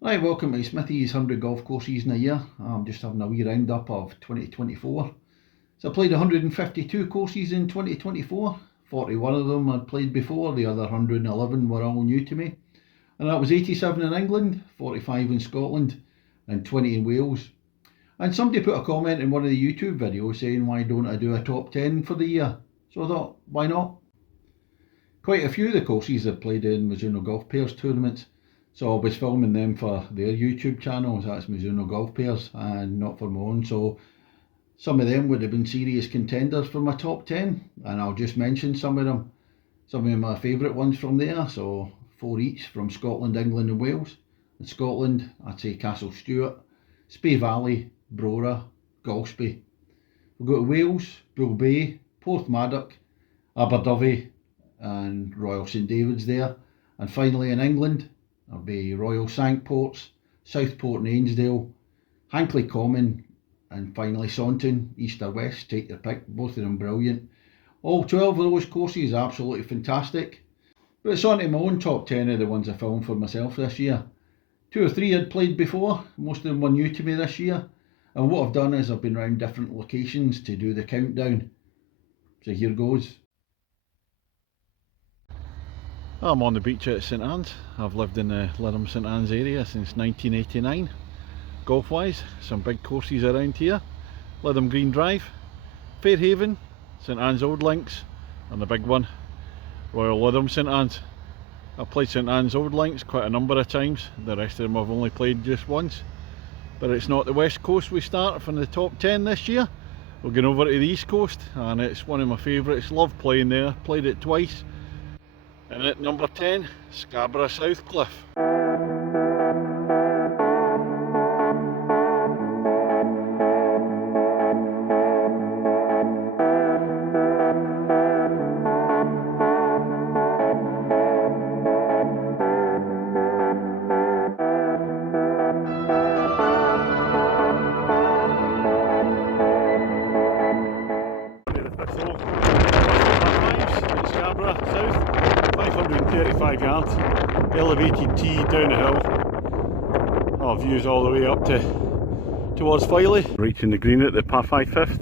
Right, welcome to Smithy's 100 golf courses in a year. I'm just having a wee roundup of 2024. So I played 152 courses in 2024. 41 of them I'd played before, the other 111 were all new to me. And that was 87 in England, 45 in Scotland, and 20 in Wales. And somebody put a comment in one of the YouTube videos saying, why don't I do a top 10 for the year? So I thought, why not? Quite a few of the courses I've played in Mizuno Golf Pairs tournaments. So I was filming them for their YouTube channels, that's Mizuno Golf Pairs, and not for my own. So some of them would have been serious contenders for my top 10, and I'll just mention some of them. Some of my favourite ones from there, so 4 each from Scotland, England and Wales. In Scotland, I'd say Castle Stewart, Spey Valley, Brora, Golspie. We'll go to Wales, Bull Bay, Porthmadog, Aberdyfi and Royal St David's there. And finally in England, there'll be Royal Cinque Ports, Southport and Ainsdale, Hankley Common, and finally Saunton, east or west, take your pick, both of them brilliant. All 12 of those courses are absolutely fantastic. But it's on to my own top 10 of the ones I filmed for myself this year. 2 or 3 I'd played before, most of them were new to me this year. And what I've done is I've been around different locations to do the countdown. So here goes. I'm on the beach at St Anne's. I've lived in the Lytham St Anne's area since 1989. Golf wise, some big courses around here. Lytham Green Drive, Fairhaven, St Anne's Old Links, and the big one, Royal Lytham St Anne's. I've played St Anne's Old Links quite a number of times, the rest of them I've only played just once. But it's not the west coast we start from the top 10 this year. We're going over to the east coast, and it's one of my favourites. Love playing there, played it twice. And at number 10, Scarborough South Cliff. Scarborough South, 535 yards, elevated tee down a hill. Oh, views all the way up towards Filey. Reaching the green at the par 5 fifth.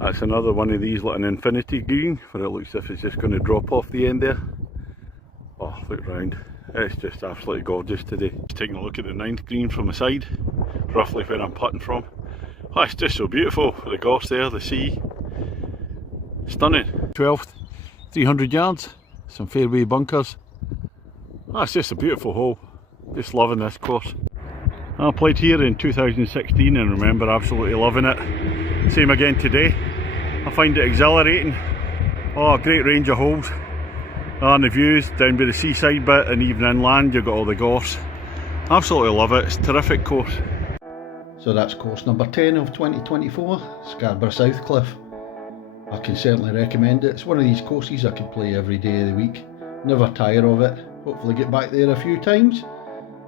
That's another one of these, like an infinity green, where it looks as if it's just going to drop off the end there. Oh, look round. It's just absolutely gorgeous today. Just taking a look at the 9th green from the side, roughly where I'm putting from. Oh, it's just so beautiful. The gorse there, the sea. Stunning. 12th, 300 yards, some fairway bunkers. That's just a beautiful hole. Just loving this course. I played here in 2016 and remember absolutely loving it. Same again today. I find it exhilarating. Oh, great range of holes. And the views down by the seaside bit, and even inland you've got all the gorse. Absolutely love it. It's a terrific course. So that's course number 10 of 2024, Scarborough South Cliff. I can certainly recommend it. It's one of these courses I could play every day of the week. Never tire of it. Hopefully get back there a few times.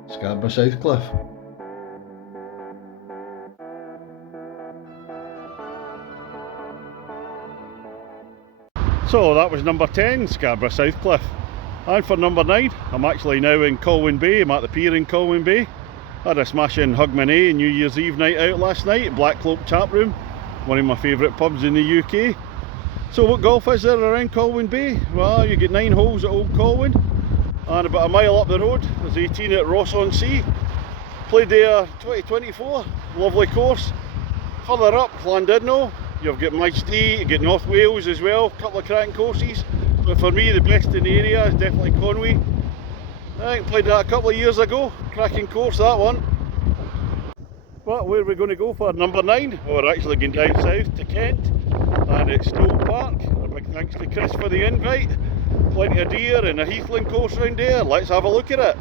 Scarborough South Cliff. So that was number 10, Scarborough South Cliff. And for number 9, I'm actually now in Colwyn Bay. I'm at the pier in Colwyn Bay. Had a smashing Hogmanay New Year's Eve night out last night, Black Cloak Tap Room, one of my favourite pubs in the UK. So what golf is there around Colwyn Bay? Well, you get 9 holes at Old Colwyn, and about a mile up the road there's 18 at Ross-on-Sea. Played there 2024, lovely course. Further up, Llandudno, you've got Maestee, you get North Wales as well, a couple of cracking courses. But for me the best in the area is definitely Conwy. I played that a couple of years ago, cracking course that one. But where are we going to go for number 9? Well, we're actually going down south to Kent, and it's Snow Park. A big thanks to Chris for the invite. Plenty of deer and a heathland course round there. Let's have a look at it.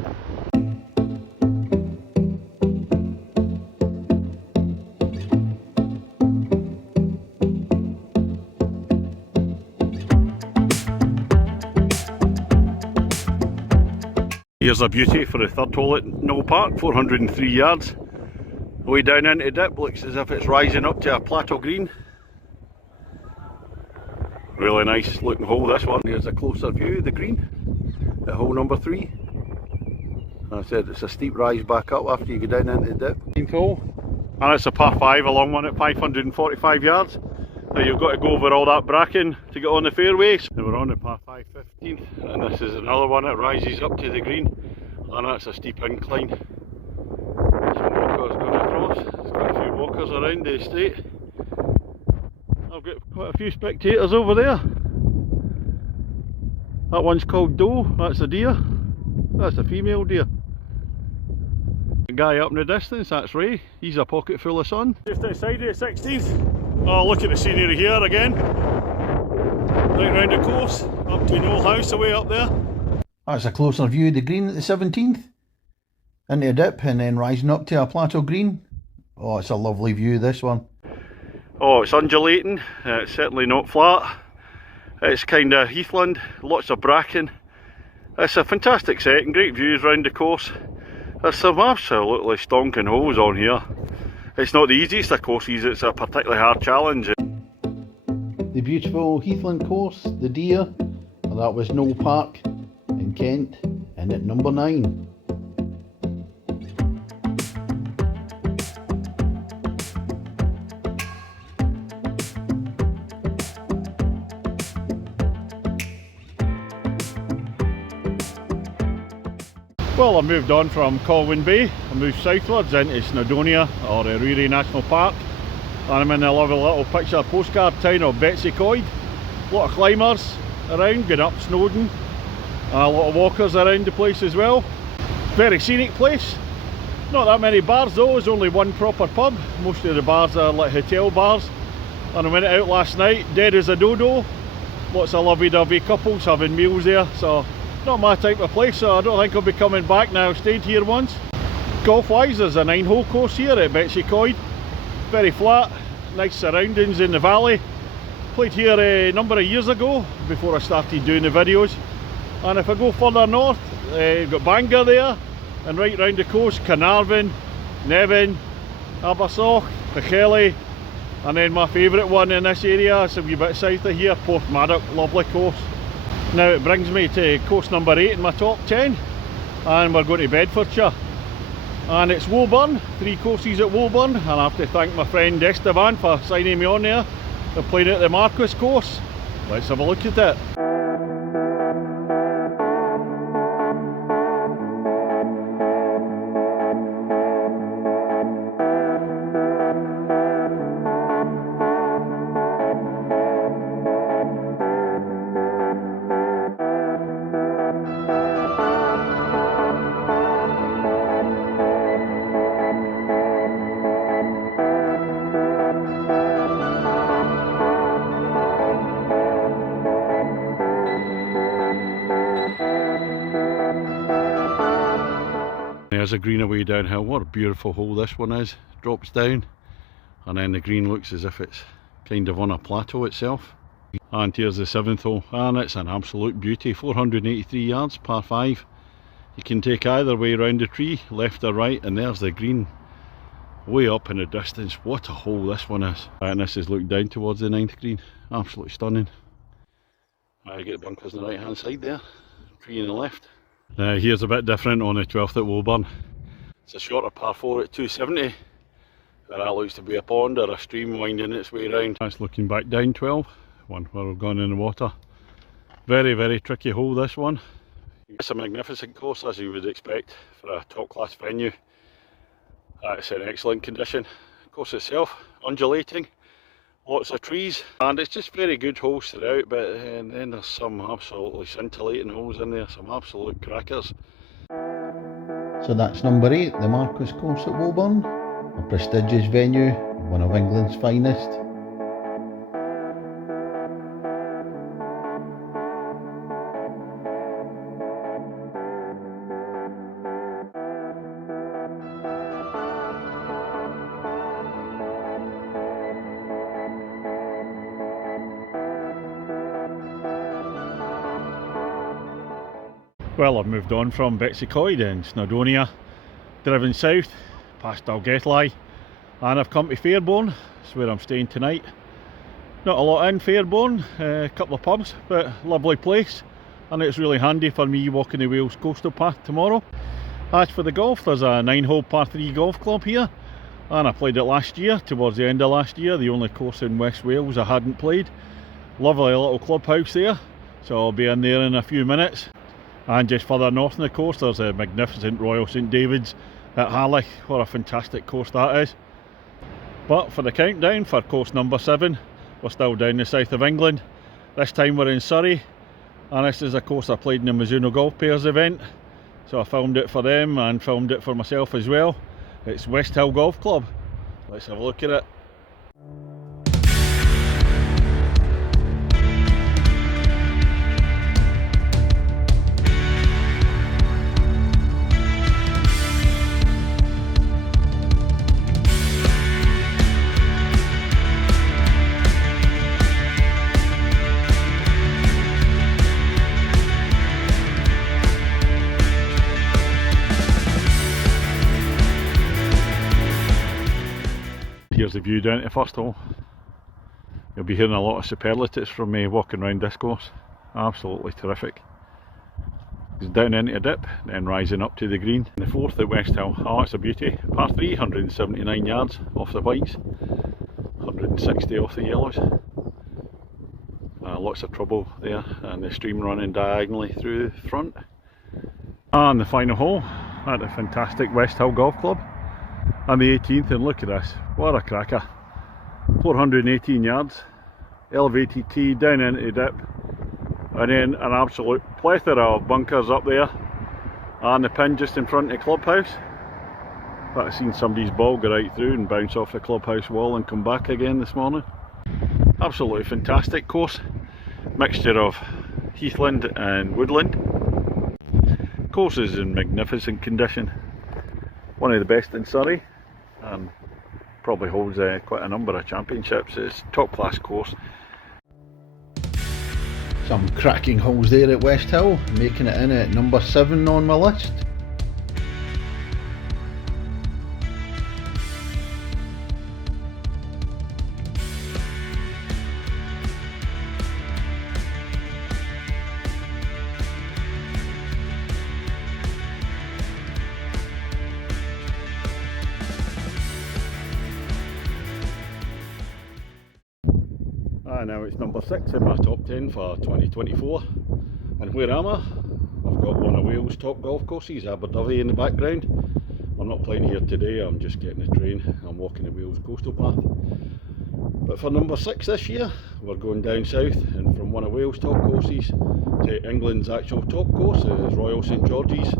Here's a beauty for the third hole at Knoll Park, 403 yards. Way down into dip, looks as if it's rising up to a plateau green. Really nice looking hole, this one. Here's a closer view of the green at hole number 3. I said it's a steep rise back up after you go down into the dip. 15th hole, and it's a par 5, a long one at 545 yards. Now you've got to go over all that bracken to get on the fairways. Now we're on the par 5 15th, and this is another one that rises up to the green, and that's a steep incline. Some walkers going across. There's quite a few walkers around the estate. I've got quite a few spectators over there. That one's called Doe, that's a deer. That's a female deer. The guy up in the distance, that's Ray. He's a pocket full of sun. Just outside of the 16th. Oh, look at the scenery here again. Right round the course, up to an old house away up there. That's a closer view of the green at the 17th. Into a dip and then rising up to a plateau green. Oh, it's a lovely view, this one. Oh, it's undulating. It's certainly not flat. It's kind of heathland, lots of bracken. It's a fantastic setting, great views round the course. There's some absolutely stonking holes on here. It's not the easiest of courses, it's a particularly hard challenge. The beautiful heathland course, the deer, and that was Knoll Park in Kent, and at number 9. Well, I moved on from Colwyn Bay, I moved southwards into Snowdonia or Eruiri National Park, and I'm in a lovely little picture postcard town of Betsy Coyd. A lot of climbers around, going up Snowdon, and a lot of walkers around the place as well. Very scenic place. Not that many bars though, there's only one proper pub. Most of the bars are like hotel bars. And I went out last night, dead as a dodo. Lots of lovey-dovey couples having meals there, so not my type of place, so I don't think I'll be coming back now. I've stayed here once. Golf wise, there's a 9-hole course here at Betsy Coyd. Very flat, nice surroundings in the valley. Played here a number of years ago before I started doing the videos. And if I go further north, you've got Bangor there, and right round the coast, Carnarvon, Nevin, Abersoch, Pacheli, and then my favourite one in this area, it's a wee bit south of here, Porthmadog, lovely course. Now it brings me to course number 8 in my top 10, and we're going to Bedfordshire. And it's Woburn, 3 courses at Woburn, and I have to thank my friend Esteban for signing me on there. They're playing at the Marquis course. Let's have a look at it. There's a green away downhill. What a beautiful hole this one is. Drops down and then the green looks as if it's kind of on a plateau itself. And here's the 7th hole, and it's an absolute beauty. 483 yards, par 5. You can take either way around the tree, left or right, and there's the green way up in the distance. What a hole this one is. And this is looked down towards the 9th green. Absolutely stunning. I get the bunkers on the right hand side there, tree on the left. Now here's a bit different on the 12th at Woburn. It's a shorter par 4 at 270, and that looks to be a pond or a stream winding its way around. That's looking back down 12, one where we've gone in the water. Very, very tricky hole this one. It's a magnificent course as you would expect for a top class venue. It's in excellent condition. The course itself, undulating, lots of trees, and it's just very good holes throughout, but then there's some absolutely scintillating holes in there, some absolute crackers. So that's number 8, the Marquis course at Woburn, a prestigious venue, one of England's finest. Well, I've moved on from Betsy Coyd in Snowdonia, driven south past Dalgethley, and I've come to Fairborn. That's where I'm staying tonight. Not a lot in Fairborn, a couple of pubs, but lovely place, and it's really handy for me walking the Wales coastal path tomorrow. As for the golf, there's a 9-hole par 3 golf club here, and I played it last year, towards the end of last year, the only course in West Wales I hadn't played. Lovely little clubhouse there, so I'll be in there in a few minutes. And just further north on the course there's a magnificent Royal St David's at Harlech. What a fantastic course that is. But for the countdown for course number 7, we're still down the south of England. This time we're in Surrey, and this is a course I played in the Mizuno Golf Pairs event, so I filmed it for them and filmed it for myself as well. It's West Hill Golf Club. Let's have a look at it. Here's the view down to the first hole. You'll be hearing a lot of superlatives from me walking around this course. Absolutely terrific. It's down into a dip, then rising up to the green. And the fourth at West Hill. Oh, it's a beauty. Par 3, 179 yards off the whites, 160 off the yellows. Lots of trouble there, and the stream running diagonally through the front. And the final hole at the fantastic West Hill Golf Club. And the 18th, and look at this, what a cracker. 418 yards, elevated tee down into the dip, and then an absolute plethora of bunkers up there, and the pin just in front of the clubhouse. But I've seen somebody's ball go right through and bounce off the clubhouse wall and come back again this morning. Absolutely fantastic course, mixture of heathland and woodland. Course is in magnificent condition, one of the best in Surrey, and probably holds quite a number of championships. It's a top class course. Some cracking holes there at West Hill, making it in at number 7 on my list. Now it's number 6 in my top 10 for 2024. And where am I? I've got one of Wales' top golf courses, Aberdyfi, in the background. I'm not playing here today, I'm just getting the train. I'm walking the Wales coastal path. But for number 6 this year, we're going down south, and from one of Wales' top courses to England's actual top course, is Royal St George's.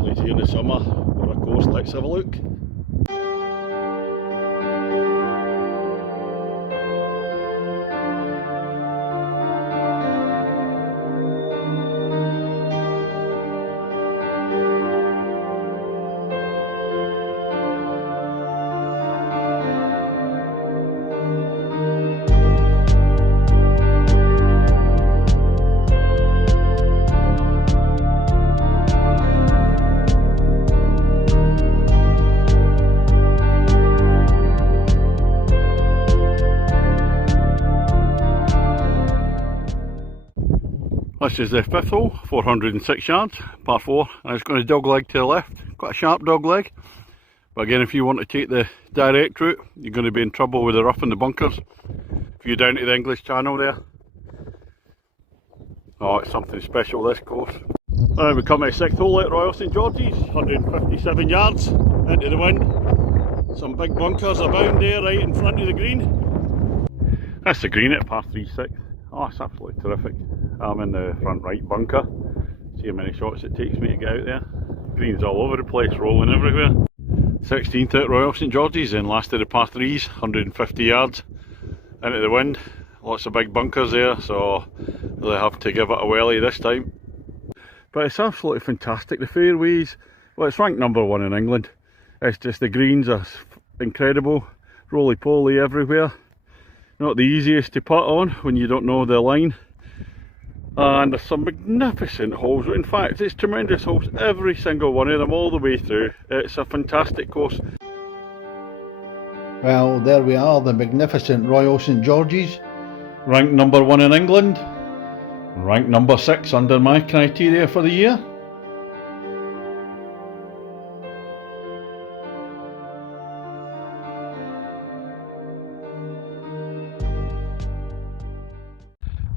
Played here in the summer. What a course, let's have a look. This is the 5th hole, 406 yards, par 4, and it's going to dog leg to the left. Quite a sharp dog leg, but again, if you want to take the direct route, you're going to be in trouble with the rough and the bunkers. If you're down to the English Channel there, oh, it's something special, this course. We come to the 6th hole at Royal St George's, 157 yards into the wind. Some big bunkers abound there right in front of the green. That's the green at par 3 6. Oh, it's absolutely terrific. I'm in the front right bunker. See how many shots it takes me to get out there. Greens all over the place, rolling everywhere. 16th at Royal St George's, and last of the par 3s, 150 yards into the wind. Lots of big bunkers there, so really have to give it a welly this time. But it's absolutely fantastic. The fairways, well, it's ranked number 1 in England. It's just the greens are incredible, roly-poly everywhere. Not the easiest to putt on when you don't know the line. And there's some magnificent holes. In fact, it's tremendous holes, every single one of them, all the way through. It's a fantastic course. Well, there we are, the magnificent Royal St George's. Ranked number 1 in England. Ranked number 6 under my criteria for the year.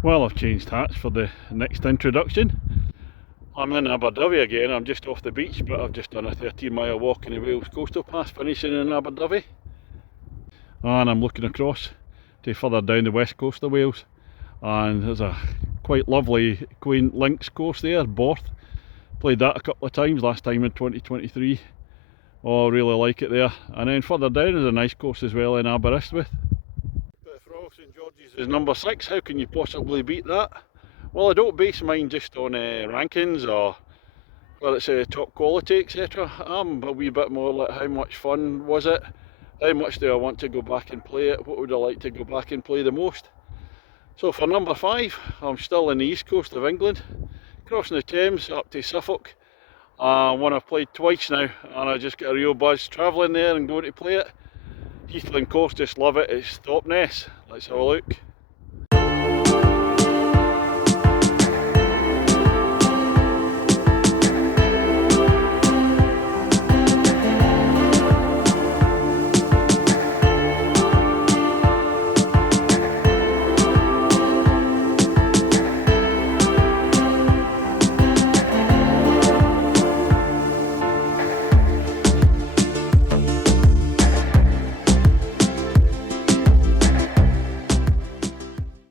Well, I've changed hats for the next introduction. I'm in Aberdyfi again. I'm just off the beach, but I've just done a 13-mile walk in the Wales Coastal Pass, finishing in Aberdyfi. And I'm looking across to further down the west coast of Wales, and there's a quite lovely, quaint links course there, Borth. Played that a couple of times, last time in 2023. Oh, I really like it there. And then further down is a nice course as well in Aberystwyth. But for St George's is number 6, how can you possibly beat that? Well, I don't base mine just on rankings or whether it's top quality, etc. I'm a wee bit more like how much fun was it? How much do I want to go back and play it? What would I like to go back and play the most? So for number 5, I'm still in the east coast of England, crossing the Thames up to Suffolk. One I've played twice now, and I just get a real buzz travelling there and going to play it. Heathland Course, just love it. It's Thorpeness. Let's have a look.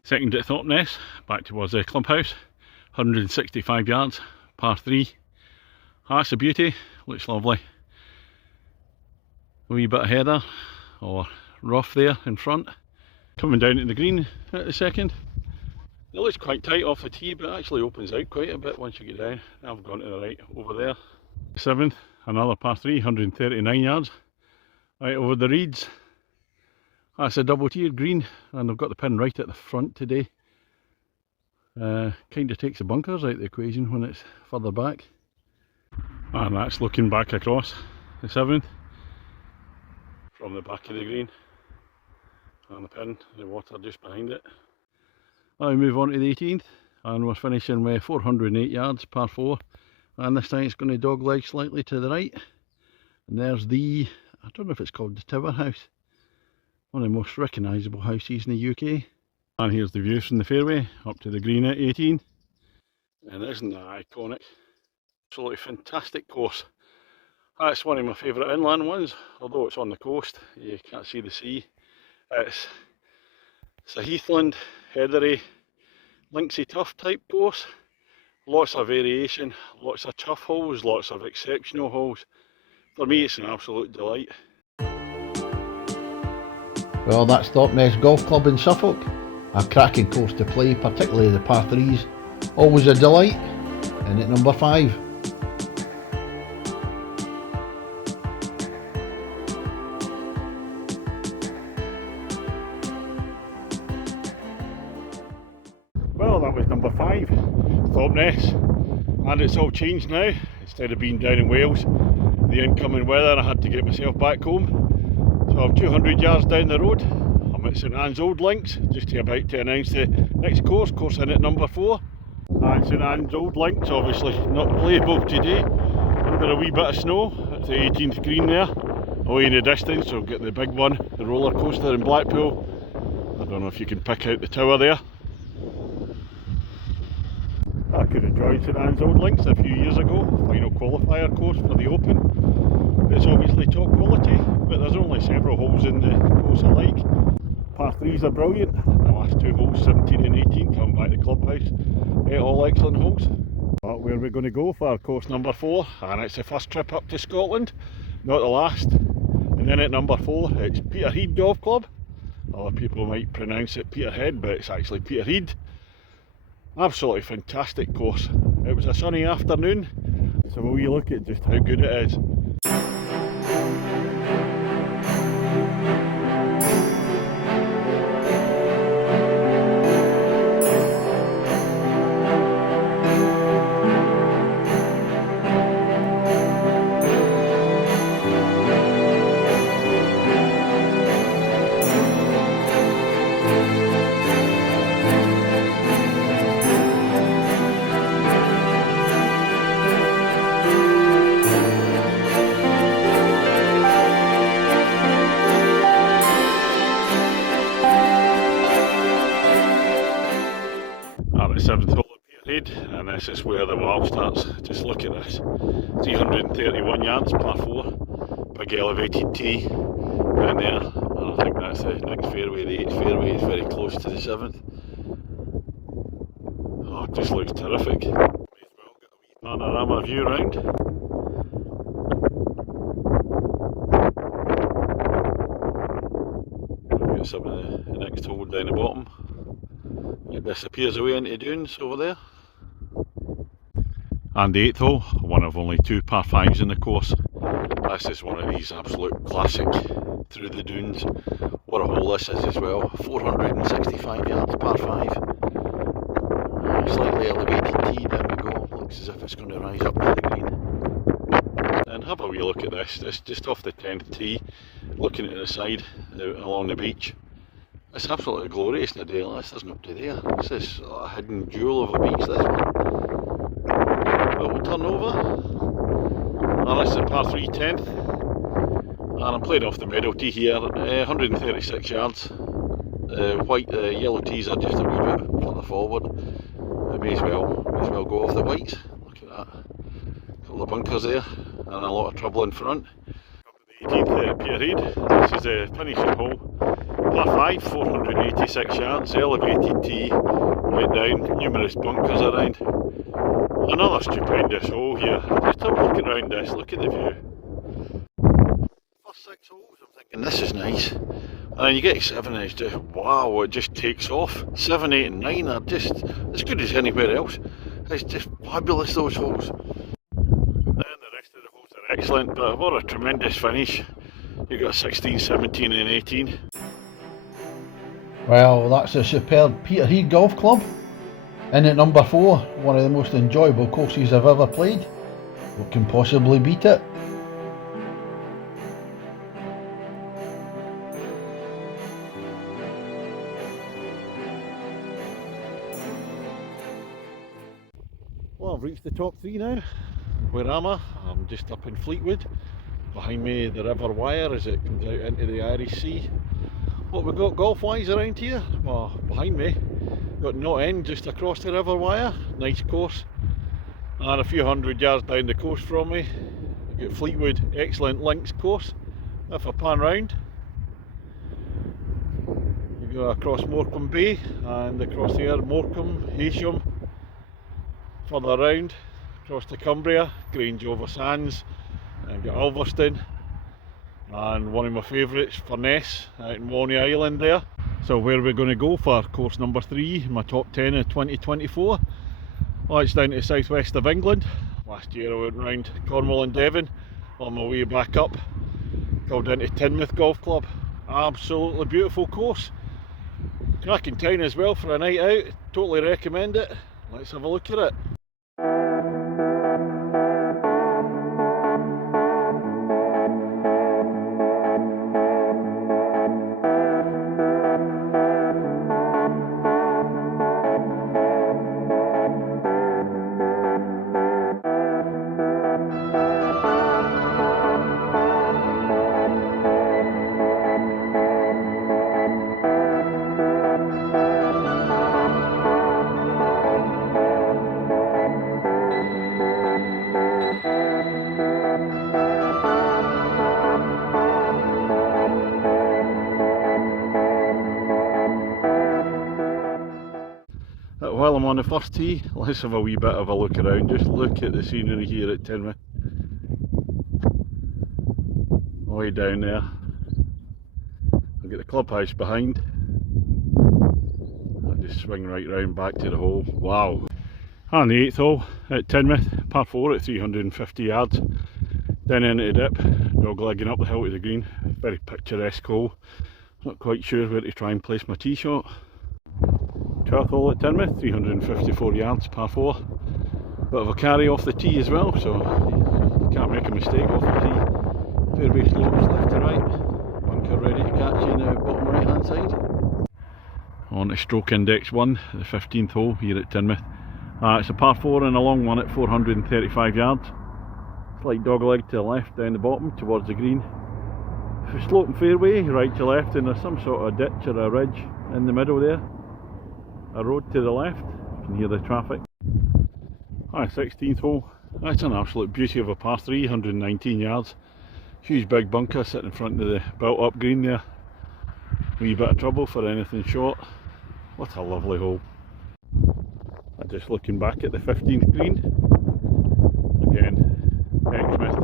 Second at Thorpeness, back towards the clubhouse, 165 yards, par 3. That's a beauty, looks lovely. A wee bit of heather or rough there in front. Coming down to the green at the second. It looks quite tight off the tee, but it actually opens out quite a bit once you get down. I've gone to the right over there. 7th, another par 3, 139 yards, right over the reeds. That's a double tiered green, and I've got the pin right at the front today. Kind of takes the bunkers out of the equation when it's further back. And that's looking back across the 7th from the back of the green, and the pin, the water just behind it. Now we move on to the 18th, and we're finishing with 408 yards, par 4, and this time it's going to dogleg slightly to the right. And there's the, I don't know if it's called the Tower House, one of the most recognisable houses in the UK. And here's the views from the fairway up to the green at 18. And isn't that iconic? Absolutely fantastic course. That's one of my favourite inland ones, although it's on the coast, you can't see the sea. It's a heathland, heathery, linksy tough type course. Lots of variation, lots of tough holes, lots of exceptional holes. For me it's an absolute delight. Well, that's Thorpeness Golf Club in Suffolk. A cracking course to play, particularly the par 3s. Always a delight. And at number 5. Well, that was number 5, Thorpeness. And it's all changed now. Instead of being down in Wales, the incoming weather, I had to get myself back home. So I'm 200 yards down the road. I'm at St Anne's Old Links, just about to announce the next course in at number 4. And St Anne's Old Links, obviously not playable today, under a wee bit of snow at the 18th green there. Away in the distance, so get the big one, the roller coaster in Blackpool. I don't know if you can pick out the tower there. I could have joined St Anne's Old Links a few years ago, final qualifier course for the Open. It's obviously top quality, but there's only several holes in the course I like. Par 3s are brilliant, the last 2 holes, 17 and 18, come back to the clubhouse, all excellent holes. But where we're going to go for course number 4, and it's the first trip up to Scotland, not the last. And then at number 4, it's Peterhead Golf Club. Other people might pronounce it Peterhead, but it's actually Peterhead. Absolutely fantastic course. It was a sunny afternoon, so a wee look at just how good it is. Parade, and this is where the wow starts. Just look at this. 331 yards, par 4. Big elevated tee in there. And I think that's the next fairway. The 8th fairway is very close to the 7th. Oh, it just looks terrific. May as well get a wee panorama view round. Got some of the next hole down the bottom. It disappears away into dunes over there. And the 8th hole, one of only 2 par 5s in the course. This is one of these absolute classic through the dunes. What a hole this is as well. 465 yards, par 5. Slightly elevated tee, down we go. Looks as if it's going to rise up to the green. And have a wee look at this. This just off the 10th tee, looking at the side along the beach. It's absolutely glorious in a day like this. There's nobody there. This is a hidden jewel of a beach, this one. But we'll turn over. And this is a par 3 10th. And I'm playing off the middle tee here, 136 yards. Yellow tees are just a wee bit further forward. I may as well go off the whites. Look at that. Couple of bunkers there, and a lot of trouble in front. The 18th Parade. This is a finishing hole. Par 5, 486 yards, elevated tee, right down, numerous bunkers around. Another stupendous hole here. Just have a look around this, look at the view. First 6 holes, I'm thinking this is nice. And then you get to 7 and it's just, wow, it just takes off. 7, 8 and 9 are just as good as anywhere else. It's just fabulous, those holes. Then the rest of the holes are excellent, but what a tremendous finish. You've got 16, 17 and 18. Well, that's a superb Peterhead Golf Club. In at number 4, one of the most enjoyable courses I've ever played. What can possibly beat it? Well, I've reached the top 3 now. Where am I? I'm just up in Fleetwood. Behind me the River Wyre as it comes out into the Irish Sea. What we got golf wise around here? Well, behind me got Knot End just across the River Wyre, nice course. And a few hundred yards down the coast from me, we've got Fleetwood, excellent links course. If I pan round, you go across Morecambe Bay and across there, Morecambe, Heysham. Further round, across to Cumbria, Grange over Sands, and got Ulverston. And one of my favourites, Furness, out in Walney Island there. So where are we going to go for course number 3, my top 10 of 2024? Well, it's down to the southwest of England. Last year I went round Cornwall and Devon. On my way back up, called into Teignmouth Golf Club. Absolutely beautiful course. Cracking town as well for a night out, totally recommend it. Let's have a look at it. While I'm on the first tee, let's have a wee bit of a look around. Just look at the scenery here at Teignmouth. Way down there. I've got the clubhouse behind. I'll just swing right round back to the hole. Wow! And the 8th hole at Teignmouth, par 4 at 350 yards. Down into the dip, doglegging up the hill to the green. Very picturesque hole. Not quite sure where to try and place my tee shot. 12th hole at Teignmouth, 354 yards, par 4. Bit of a carry off the tee as well, so you can't make a mistake off the tee. Fairway slopes left to right. Bunker ready to catch you in the bottom right hand side. On to stroke index 1, the 15th hole here at Teignmouth. It's a par 4 and a long one at 435 yards. Slight dogleg to the left down the bottom towards the green. Sloping fairway right to left, and there's some sort of ditch or a ridge in the middle there. A road to the left, you can hear the traffic. Aye, 16th hole. That's an absolute beauty of a par 3, 119 yards. Huge big bunker sitting in front of the built up green there. Wee bit of trouble for anything short. What a lovely hole. And just looking back at the 15th green. Again, Exmouth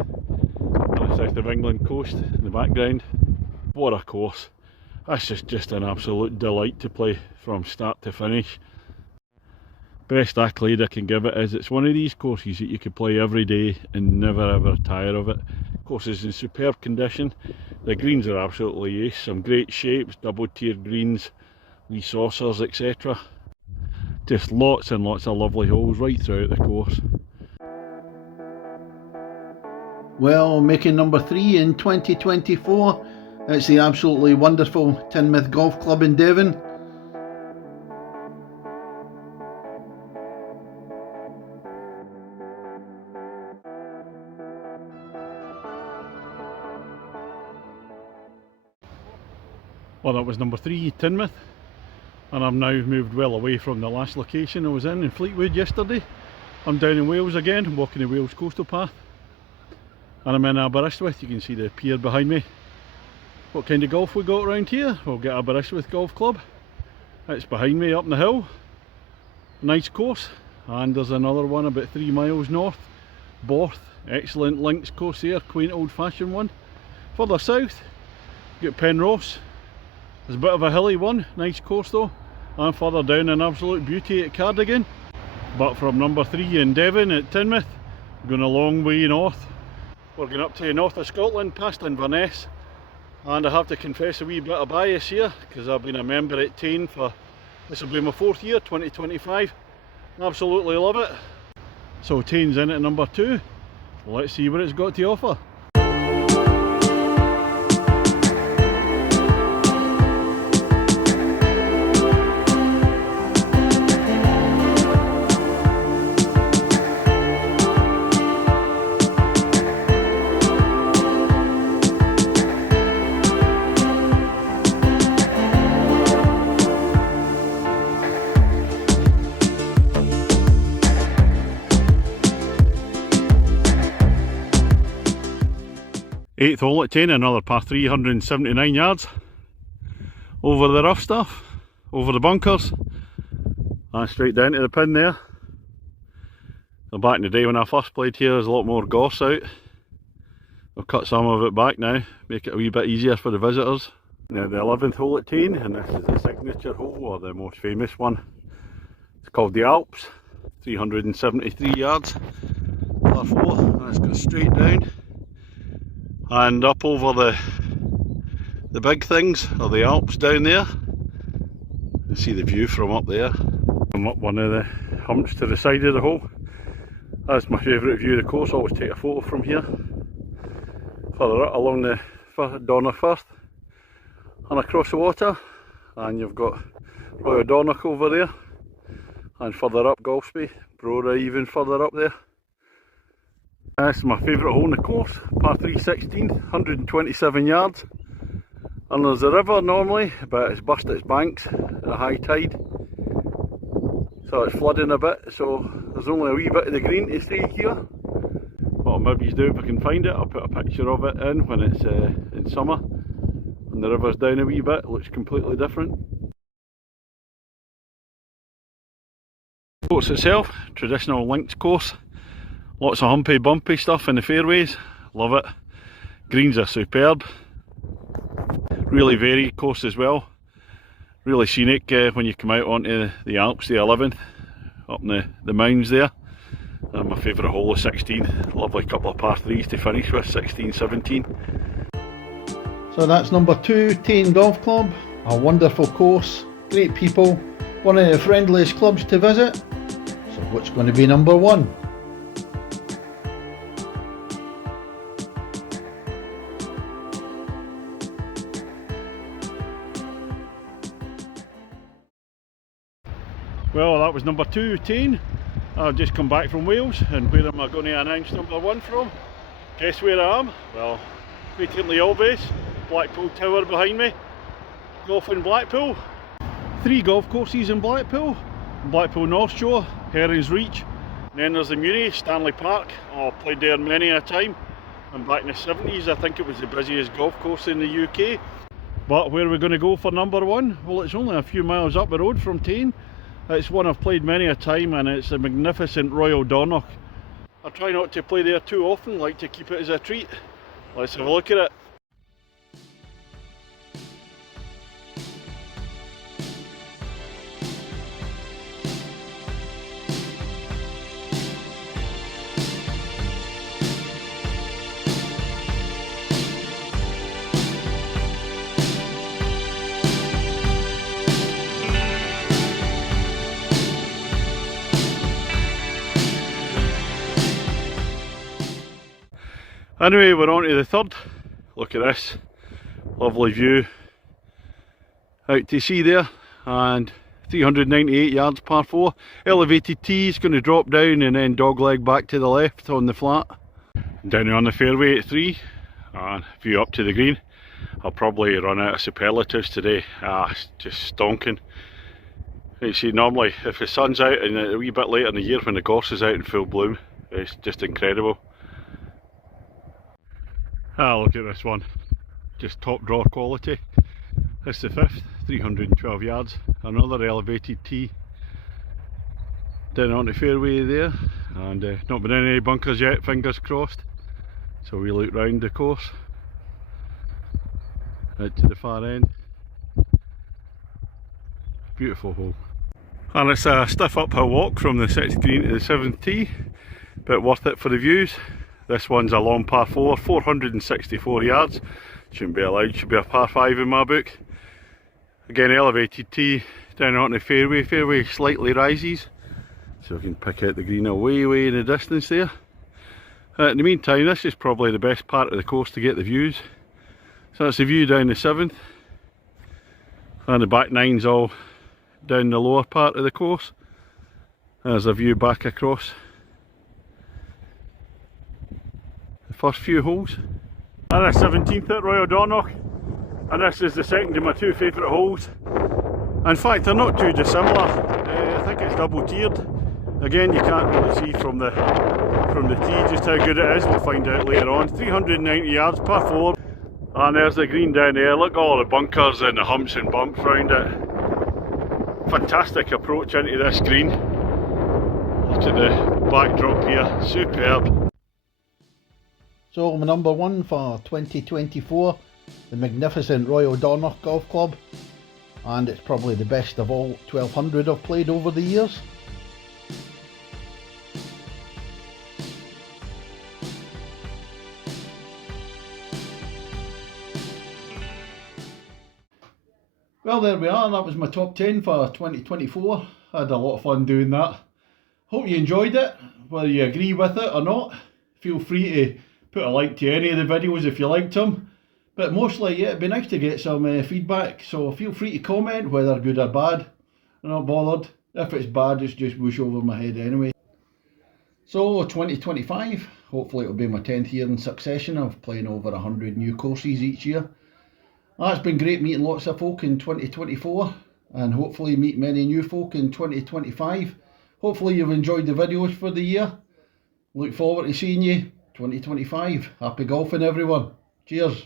on the south of England coast in the background. What a course. That's just an absolute delight to play from start to finish. Best accolade I can give it is it's one of these courses that you could play every day and never ever tire of it. Course is in superb condition. The greens are absolutely ace, some great shapes, double tiered greens, wee saucers, etc. Just lots and lots of lovely holes right throughout the course. Well, making number 3 in 2024, it's the absolutely wonderful Tinmouth Golf Club in Devon. Well, that was number 3, Tinmouth, and I've now moved well away from the last location I was in Fleetwood yesterday. I'm down in Wales again, I'm walking the Wales coastal path, and I'm in Aberystwyth. You can see the pier behind me. What kind of golf we got around here? We'll get Aberystwyth Golf Club. It's behind me up on the hill. Nice course, and there's another one about 3 miles north, Borth. Excellent links course there, quaint old fashioned one. Further south, you get Penrose. It's a bit of a hilly one, nice course though, and further down an absolute beauty at Cardigan. But from number 3 in Devon at Tinmouth, we're going a long way north. We're going up to the north of Scotland, past Inverness, and I have to confess a wee bit of bias here, because I've been a member at Tain for, this will be my 4th year, 2025. Absolutely love it. So Tain's in at number 2, let's see what it's got to offer. Eighth hole at Tain, another par 3, 179 yards. Over the rough stuff, over the bunkers, and straight down to the pin there. So back in the day when I first played here, there's a lot more gorse out. I've cut some of it back now, make it a wee bit easier for the visitors. Now the 11th hole at Tain, and this is the signature hole, or the most famous one. It's called the Alps, 373 yards, par 4, and it's got straight down. And up over the big things are the Alps down there. You can see the view from up there. I'm up one of the humps to the side of the hole. That's my favourite view of the course. I always take a photo from here. Further up along the Donner Firth and across the water, and you've got Royal Dornoch over there, and further up Golspie, Brora even further up there. That's my favourite hole in the course, par 3 16th, 127 yards, and there's a river normally, but it's burst its banks at a high tide, so it's flooding a bit, so there's only a wee bit of the green to see here. What I'll maybe do if I can find it, I'll put a picture of it in when it's in summer, and the river's down a wee bit, it looks completely different. Course itself, traditional links course. Lots of humpy bumpy stuff in the fairways, love it. Greens are superb. Really varied course as well. Really scenic when you come out onto the Alps, the 11th, up in the mounds there. And my favourite hole is 16. Lovely couple of par 3s to finish with, 16, 17. So that's number 2, Tain Golf Club. A wonderful course, great people, one of the friendliest clubs to visit. So what's going to be number 1? Well, that was number 2, Tain. I've just come back from Wales, and where am I going to announce number 1 from? Guess where I am? Well, vacantly all base, Blackpool Tower behind me, golf in Blackpool. 3 golf courses in Blackpool: Blackpool North Shore, Herons Reach, And then there's the Muni, Stanley Park. Oh, played there many a time. And back in the 70s, I think it was the busiest golf course in the UK. But where are we going to go for number one? Well, it's only a few miles up the road from Tain. It's one I've played many a time, and it's the magnificent Royal Dornoch. I try not to play there too often, like to keep it as a treat. Let's have a look at it. Anyway, we're on to the third. Look at this lovely view out to sea there, and 398 yards par 4. Elevated tee is going to drop down and then dogleg back to the left on the flat. Down on the fairway at 3 and view up to the green. I'll probably run out of superlatives today. It's just stonking. You see, normally if the sun's out and a wee bit later in the year when the gorse is out in full bloom, it's just incredible. Look at this one, just top drawer quality. This is the fifth, 312 yards, another elevated tee down on the fairway there, and not been in any bunkers yet, fingers crossed. So we look round the course out to the far end. Beautiful hole. And it's a stiff uphill walk from the 6th green to the 7th tee, but worth it for the views. This one's a long par 4, 464 yards. Shouldn't be allowed, should be a par 5 in my book. Again, elevated tee down on the fairway. Fairway slightly rises, so we can pick out the green way in the distance there. In the meantime, this is probably the best part of the course to get the views. So that's the view down the 7th, and the back nine's all down the lower part of the course. There's a view back across the first few holes. And the 17th at Royal Dornoch, and this is the second of my two favourite holes. In fact, they're not too dissimilar. I think it's double tiered. Again, you can't really see from the tee just how good it is. We'll find out later on. 390 yards, par 4. And there's the green down there. Look at all the bunkers and the humps and bumps round it. Fantastic approach into this green. Look at the backdrop here, superb. So my number one for 2024, the magnificent Royal Dornoch Golf Club, and it's probably the best of all 1200 I've played over the years. Well, there we are, that was my top 10 for 2024. I had a lot of fun doing that. Hope you enjoyed it. Whether you agree with it or not, feel free to put a like to any of the videos if you liked them. But mostly, yeah, it'd be nice to get some feedback, so feel free to comment, whether good or bad. I'm not bothered. If it's bad, it's just whoosh over my head anyway. So 2025, hopefully it'll be my 10th year in succession of playing over 100 new courses each year. It's been great meeting lots of folk in 2024, and hopefully meet many new folk in 2025. Hopefully you've enjoyed the videos for the year. Look forward to seeing you 2025. Happy golfing everyone. Cheers.